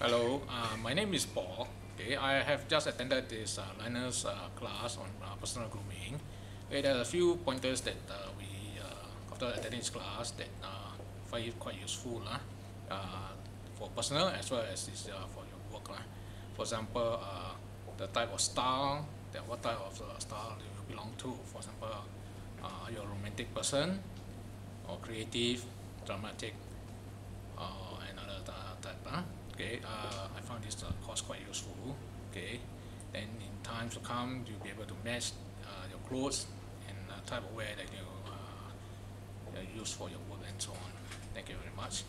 Hello, my name is Paul. Okay, I have just attended this learner's class on personal grooming. Okay, there are a few pointers that after attending this class, that find it quite useful for personal as well as for your work. For example, the type of style, that what type of style you belong to. For example, you're a romantic person or creative, dramatic, another type. Okay, I found this course quite useful. Okay, then in times to come, you'll be able to match your clothes and type of wear that you use for your work and so on. Thank you very much.